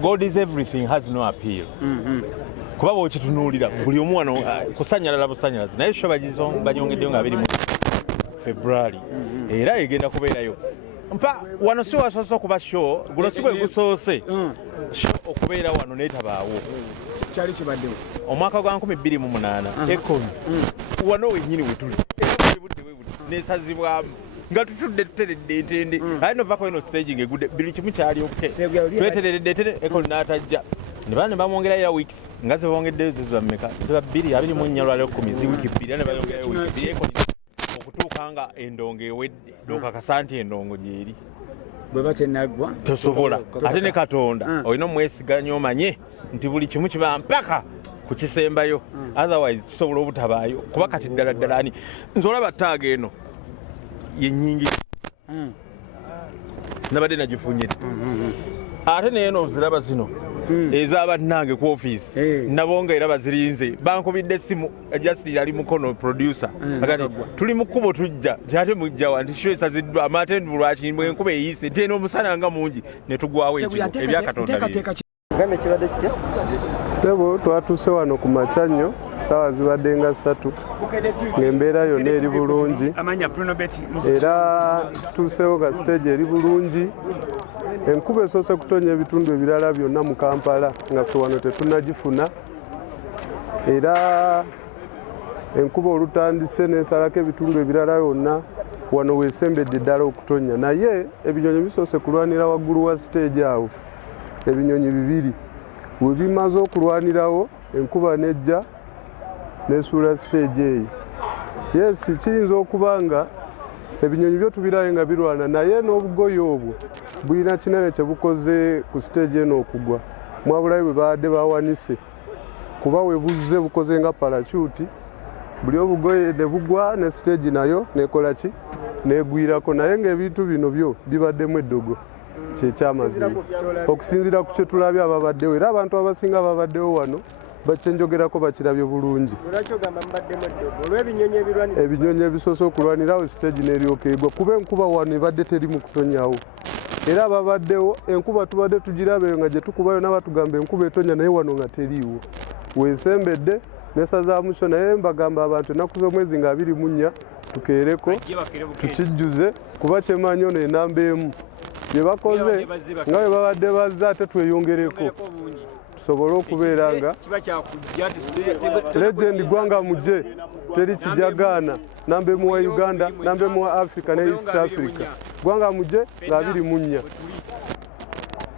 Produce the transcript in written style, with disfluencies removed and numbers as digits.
God is everything has no appeal. Kuba bw'okitunuulira buli omu wano kusanyalala busanyalazi naye Abawagizi banyongeddeyo nga 2 February era egenda kubeerayo mpa wano si wasoose okuba show guno si gwe gusoose show okubeera wano neetabaawo kyali kibaddewo omwaka gwa 2008 Ekoni wano wennyini wetuli budde nesazibwamu nga tutudde tuteredde entende aye novako eno staging egudde buli kimu kyali oke tweteredde entende Ekoni n'atajja ne bamwongerayo weeks nga ze bongeddeyo ziba mmeka ziba 2 lwaliro 10 zi wiki 2 ne bayongerayo wiki Ekoni okutuuka nga endongo ewedde dokakasa nti endongo gyeri bwe batenaggwa tosobola ate ne Katonda olina omwesiganya omanye nti buli kimu kiba mpaka kukisembayo otherwise kisobola obutabaayo kuba kati ddala ani nze olaba ttaaga eno yennyingi nabadde nagifunyedde ate neeno oziraba zino ez'abannange ku ofiisi nabonga era bazirinze bankubidde essimu Justin yali mukono producer agati tuli mu kkubo tujja kyate mujjawa nti sho esaziddwa amatendu lwaki enkuba eyise nti eno omusana nga mungi ne tugwawo ekigo ebyakatonda gambe kibadde kitya sebo twatuuse wano ku makya nnyo ssaawa zibadde nga 3 ng'embeera yonna eri bulungi era tutuuseewo ka stage eri bulungi enkuba esoose kutonya ebitundu ebirala byonna mu Kampala nga ffe wano tetunnagifuna era enkuba olutandise n'esalako ebitundu ebirala yonna wano weesembedde ddala okutonya naye ebinyonyi bisoose kulwanira waggulu wa stage awo ebinyonyi 2 we bimaze okulwanirawo enkuba nejja nesuula stage eyo yes kiyinza okuba nga ebinyonyi byo tubirayo nga birwana naye n'obugoye obwo bulina kinene kye bukoze ku stage eno okugwa mwabulayo bwe baadde bawanise kuba we buzze bukoze nga parachute buli obugoye ne bugwa ne stage nayo nekola ki negwirako naye ng'ebintu bino byo bibaddemu eddogo kyekyamazima okusinziira ku kye tulabye ababaddewo era abantu abasinga ababaddewo wano bakyenjogerako bakirabye bulungi ebinyonyi ebisoose okulwanirawo stage n'eryoka egwa kuba enkuba wano ebadde teri mu kutonyawo era ababaddewo enkuba tubadde tugirabeyo nga gye tukubayo n'abatugamba enkuba etonya naye wano nga teriiwo weesembedde nesazaamusho naye mbagamba abantu ennaku z'omwezi nga 24 tukeereko tukijjuze kuba kyemanyi ono enamba emu bye bakoze nga bwe babadde bazze ate tweyongereko tusobole okubeera nga legend gwanga mujje teri kijagaana namba emu wa Uganda namba emu wa Africa ne East Africa gwanga mujje nga 24